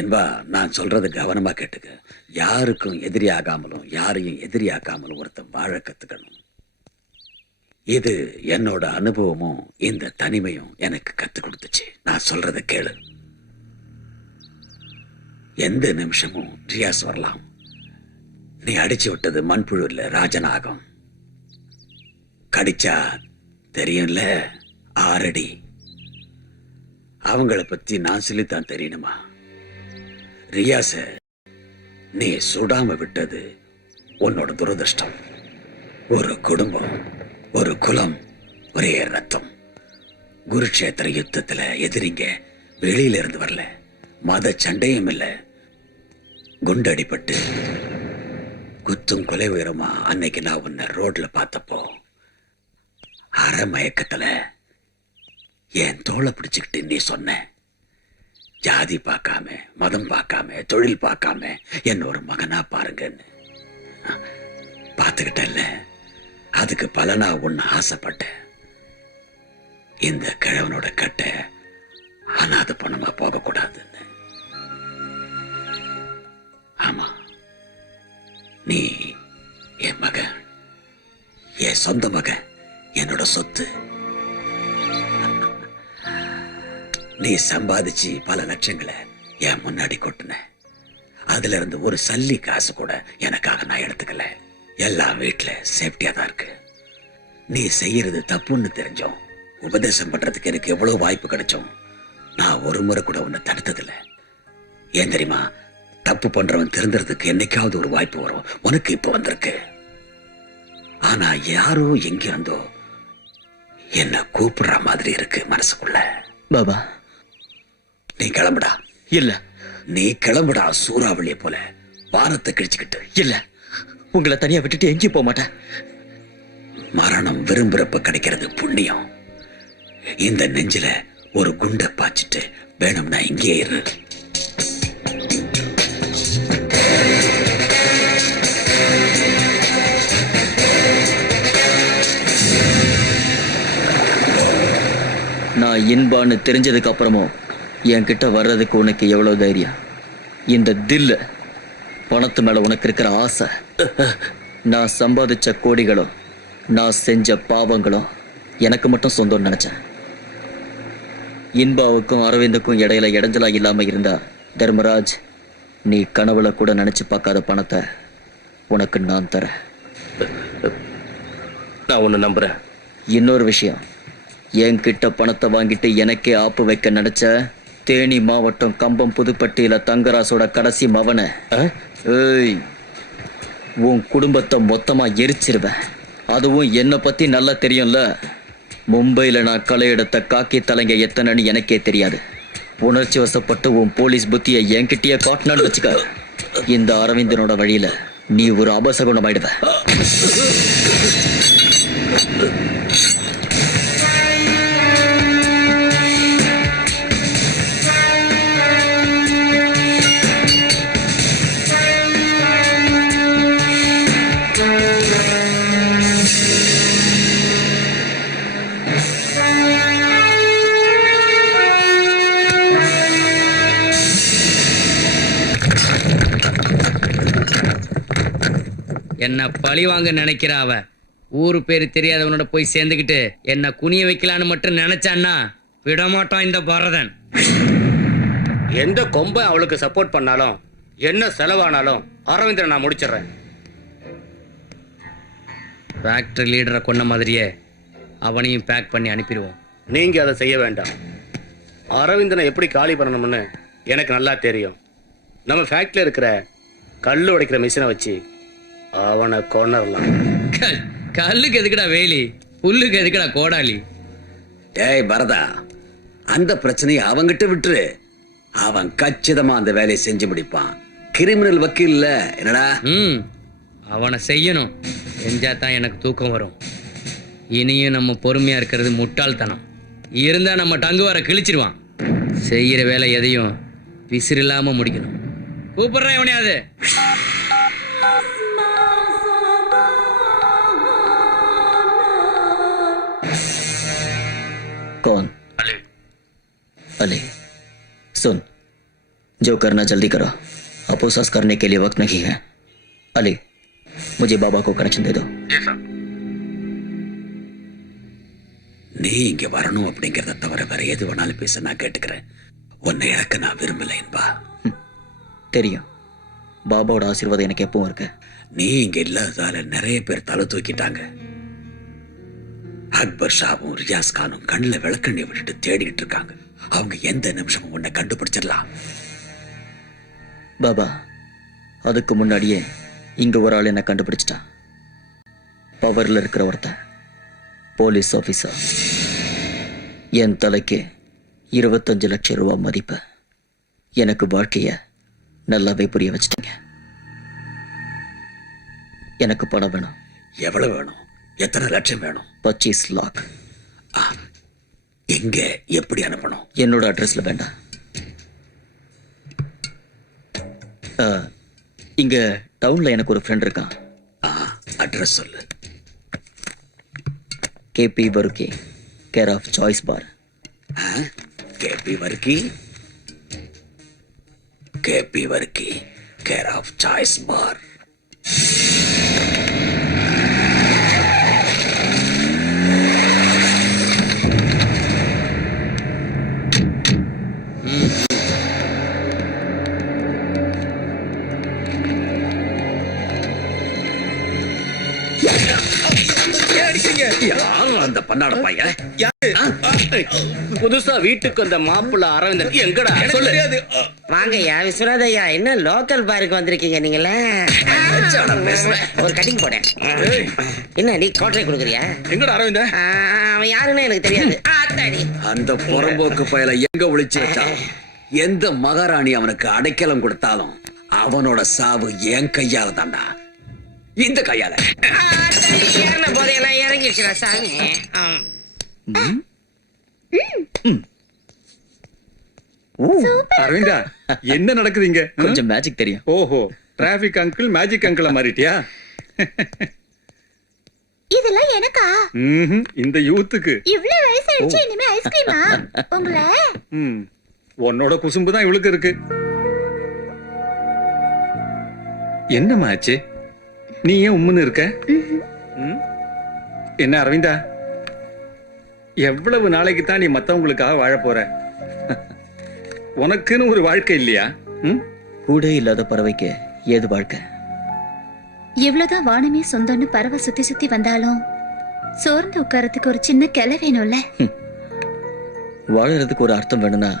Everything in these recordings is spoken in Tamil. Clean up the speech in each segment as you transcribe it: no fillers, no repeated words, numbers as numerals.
என்பா, நான் சொல்றது கவனமா கேட்டுக்க. யாருக்கும் எதிரி ஆகாமலும் யாரையும் எதிரியாக்காமலும் ஒருத்தன் வாழ கத்துக்கணும். இது என்னோட அனுபவமும் இந்த தனிமையும் எனக்கு கத்து கொடுத்துச்சு. நான் சொல்றத கேளு. எந்த நிமிஷமும் ரியாஸ் வரலாம். நீ அடிச்சு விட்டது மண்புழு இல்ல, ராஜநாகம். கடிச்சா தெரியும்ல, 6 அடி. அவங்கள பத்தி நான் சொல்லித்தான் தெரியணுமா? ரியாச நீ சுடாம விட்டது உன்னோட துரதிருஷ்டம். ஒரு குடும்பம், ஒரு குலம், ஒரே ரத்தம். குருட்சேத்திர யுத்தத்துல எதிரிங்க வெளியில இருந்து வரல, மத சண்டையும் இல்ல. குண்டடிப்பட்டு குத்தும் கொலை உயரமா அன்னைக்கு நான் உன்னை ரோட்ல பார்த்தப்போ அரை மயக்கத்துல என் தோளை பிடிச்சுக்கிட்டு நீ சொன்ன, ஜாதி பார்க்காம, மதம் பார்க்காம, தொழில் பார்க்காம என்ன ஒரு மகனா பாருங்கன்னு. பார்த்துக்கிட்டல்ல, அதுக்கு பலனா ஒன்னு ஆசைப்பட்டேன். இந்த கிழவனோட கட்டை அனாத பணமா போகக்கூடாதுன்னு. ஆமா, நீ என் மகன், என் சொந்த மகன், என்னோட சொத்து. நீ சம்பாதிச்சு பல லட்சங்களை என் முன்னாடி கொட்டின. அதுல இருந்து ஒரு சல்லி காசு கூட எனக்காக நான் எடுத்துக்கல. எல்லாம் வீட்டுல சேஃப்டியா தான் இருக்கு. நீ செய்யறது தப்புன்னு தெரிஞ்சோம் உபதேசம் பண்றதுக்கு எனக்கு எவ்வளவு வாய்ப்பு கிடைச்சோம். நான் ஒரு முறை கூட உன்னை தடுத்ததில்ல. ஏன் தெரியுமா? தப்பு பண்றவன் திருந்துறதுக்கு என்னைக்காவது ஒரு வாய்ப்பு வரும். உனக்கு இப்ப வந்திருக்கு. ஆனா யாரோ எங்கிருந்தோ என்ன கூப்பிடுற மாதிரி இருக்கு மனசுக்குள்ள. பாபா, நீ கிளம்புடா. இல்ல, நீ கிளம்புடா. சூறாவளியை போல வானத்தை கிழிச்சுக்கிட்டு. இல்ல, உங்களை தனியா விட்டுட்டு எங்கேயும் போக மாட்டேன். மரணம் விரும்புறப்ப கிடைக்கிறது புண்ணியம். இந்த நெஞ்சில ஒரு குண்டை பாய்ச்சிட்டு வேணும்னா இங்கே இரு. நான் இன்பான்னு தெரிஞ்சதுக்கு அப்புறமும் என்கிட்ட வர்றதுக்கு உனக்கு எவ்வளவு தைரியம்? இந்த தில்லு, பணத்து மேல உனக்கு இருக்கிற ஆசை, நான் சம்பாதிச்ச கோடிகளும் நான் செஞ்ச பாவங்களும் எனக்கு மட்டும் சொந்தம்னு நினைச்சேன். இன்பாவுக்கும் அரவிந்துக்கும் இடையில இடைஞ்சலா இல்லாம இருந்தா தர்மராஜ், நீ கனவுல கூட நினைச்சு பார்க்காத பணத்தை உனக்கு நான் தரேன். நான் உன்னை நம்புறேன். இன்னொரு விஷயம், என்கிட்ட பணத்தை வாங்கிட்டு எனக்கே ஆப்பு வைக்க நினைச்ச தேனி மாவட்டம் கம்பம் புதுப்பட்டியில தங்கராசோட கடைசி மவனை, ஏய், உன் குடும்பத்தை மொத்தமா எரிச்சிருவேன். அதுவும் என்னை பத்தி நல்லா தெரியும்ல. மும்பையில நான் களை எடுத்த காக்கி தலைங்க எத்தனைன்னு எனக்கே தெரியாது. உணர்ச்சி வசப்பட்டு உன் போலீஸ் புத்தியை என்கிட்டயே காட்டினான்னு வச்சுக்க, இந்த அரவிந்தனோட வழியில நீ ஒரு அபசகுணம் ஆயிடுவ. என்ன பழி வாங்க நினைக்கிற அவ ஊரு பேரு தெரியாதவனோட போய் சேர்ந்துக்கிட்டு என்ன குனிய வைக்கலான்னு மட்டும் நினைச்சான்னா விடமாட்டான் இந்த பரதன். எந்த கொம்பை அவளுக்கு சப்போர்ட் பண்ணாலும் என்ன செலவானாலும் அரவிந்தனை நான் முடிச்சிடுறேன். ஃபேக்டரி லீடரை கொன்ன மாதிரியே அவனையும் பேக் பண்ணி அனுப்பிடுவோம். நீங்க அதை செய்ய வேண்டாம். அரவிந்தனை எப்படி காலி பண்ணணும்னு எனக்கு நல்லா தெரியும். நம்ம ஃபேக்டரியில் இருக்கிற கல் உடைக்கிற மிஷினை வச்சு அவனை கொன்னரலாம். கல்லுக்கு எதுக்குடா வேலி, புல்லுக்கு எதுக்குடா கோடாலி? ஏய் பரதா, அந்த பிரச்சனையை அவங்கிட்ட விட்டுரு. அவன் கச்சிதமா அந்த வேலையை செஞ்சு முடிப்பான். கிரிமினல் வக்கீல்ல என்னடா? அவனை செய்யணும். செஞ்சாதான் எனக்கு தூக்கம் வரும். இனியும் நம்ம பொறுமையா இருக்கிறது முட்டாள்தனம். இருந்தா நம்ம டங்கு வர கிழிச்சிருவான். செய்யற வேலை எதையும் விசிறில்லாம முடிக்கணும். கூப்பிடுறேன் எவனையாது. कौन? अली, सुन, जो करना जल्दी करो, अपोसास करने के लिए वक्त नहीं है। अली, मुझे बाबा को कनेक्शन दे दो। நீ இங்க வரணும் அப்படிங்கறத தவிர வேற எது வேணாலும் பேச நான் கேட்டுக்கிறேன். உன்னை இழக்க நான் விரும்பல என்பா. தெரியும், பாபாவோட ஆசீர்வாதம் எனக்கு எப்பவும் இருக்கு. நீ இங்க இல்லாததால நிறைய பேர் தலை தூக்கிட்டாங்க. அக்பர் ஷாவும் ரியாஸ் கானும் கண்ணில் விளக்கண்ணி விட்டுட்டு தேடிட்டு இருக்காங்க. அவங்க எந்த நிமிஷமும் உன்னை கண்டுபிடிச்சிடலாம். பாபா, அதுக்கு முன்னாடியே இங்க ஒரு ஆள் என்ன கண்டுபிடிச்சிட்டான். பவர்ல இருக்கிற ஒருத்தன், போலீஸ் ஆபீசர். என் தலைக்கு 25 லட்சம் ரூபாய் மதிப்பு. எனக்கு வாழ்க்கைய நல்லாவே புரிய வச்சிட்டீங்க. எனக்கு பணம் வேணும். எவ்வளவு வேணும்? எத்தனை லட்சம் வேணும்? 25 லாக். எங்க, எப்படி அனுப்பணும்? என்னோட அட்ரஸ்ல வேண்டாம். இங்க டவுன்ல எனக்கு ஒரு ஃப்ரெண்ட் இருக்கான். அட்ரஸ் சொல்லு. KP Varkey, care of Choice Bar. KP Varkey, KP Varkey, care of Choice Bar. யாரும் அந்த பண்ணாட பையன்? புதுசா வீட்டுக்கு வந்த மாப்பிள்ள அரவிந்தன் எங்கடா? சொல்லு. வாங்கய்யா விஸ்வநாத் ஐயா, என்ன லோக்கல் பாருக்கு வந்திருக்கீங்க நீங்களே? ஒரு கட்டிங் போடேன். என்ன நீ கோட்டரை கொடுக்குறியா? எங்கடா அரவிந்தன்? அவன் யாருன்னு எனக்கு தெரியாது. ஆத்தாடி. அந்த புறம்போக்கு பயல எங்க ஒளிச்சு வச்சான்? எந்த மகாராணி அவனுக்கு அடைக்கலம் கொடுத்தாலும் அவனோட சாவு என் கையால தாண்டா. இந்த கையால. ஏறின போதையெல்லாம் இறங்கிடுச்சுடா சாமி. அரவிந்தா, என்ன நடக்குதுங்க? கொஞ்சம் மேஜிக் தெரியும். ஓஹோ, டிராபிக் அங்கிள் மேஜிக் அங்கிளா மாறிட்டியா? இதெல்லாம் எனக்கா? இந்த யூத்துக்கு இவ்ளோ வயசாயிடுச்சு, இனிமே ஐஸ்கிரீமா? உங்களை உன்னோட குசும்பு தான் இவளுக்கு இருக்கு. என்னம்மா ஆச்சு? நீ ஏன் உம்முன்னு இருக்க? என்ன அரவிந்தா, எவ்வளவு நாளைக்கு தான் நீ மத்தவங்களுக்காக வாழ போற? உனக்குன்னு ஒரு வாழ்க்கை இல்லையா? கூட இல்லாத பறவைக்கு ஏது வாழ்க்கை? எவ்வளவுதான் வானமே சொந்தம்னு பறவை சுத்தி சுத்தி வந்தாலும் சோர்ந்து உட்காரத்துக்கு ஒரு சின்ன கிளை வேணும்ல. வாழறதுக்கு ஒரு அர்த்தம் வேணும்னா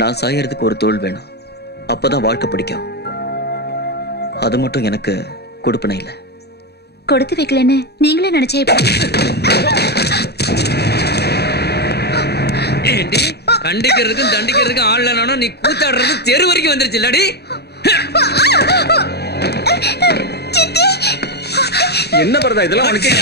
நான் சாயறதுக்கு ஒரு தோல் வேணும். அப்பதான் வாழ்க்கை பிடிக்கும். அது மட்டும் எனக்கு கொடுப்பனை இல்லை. கொடுத்து வைக்கலன்னு நீங்களே நினைச்சே. கண்டிக்கிறதுக்கும் தண்டிக்கிறதுக்கும் ஆள் இல்லைனா நீ கூத்தாடுறது தெரு வரைக்கும் வந்துருச்சு இல்லடி? என்ன பரதா இதெல்லாம் உனக்கு?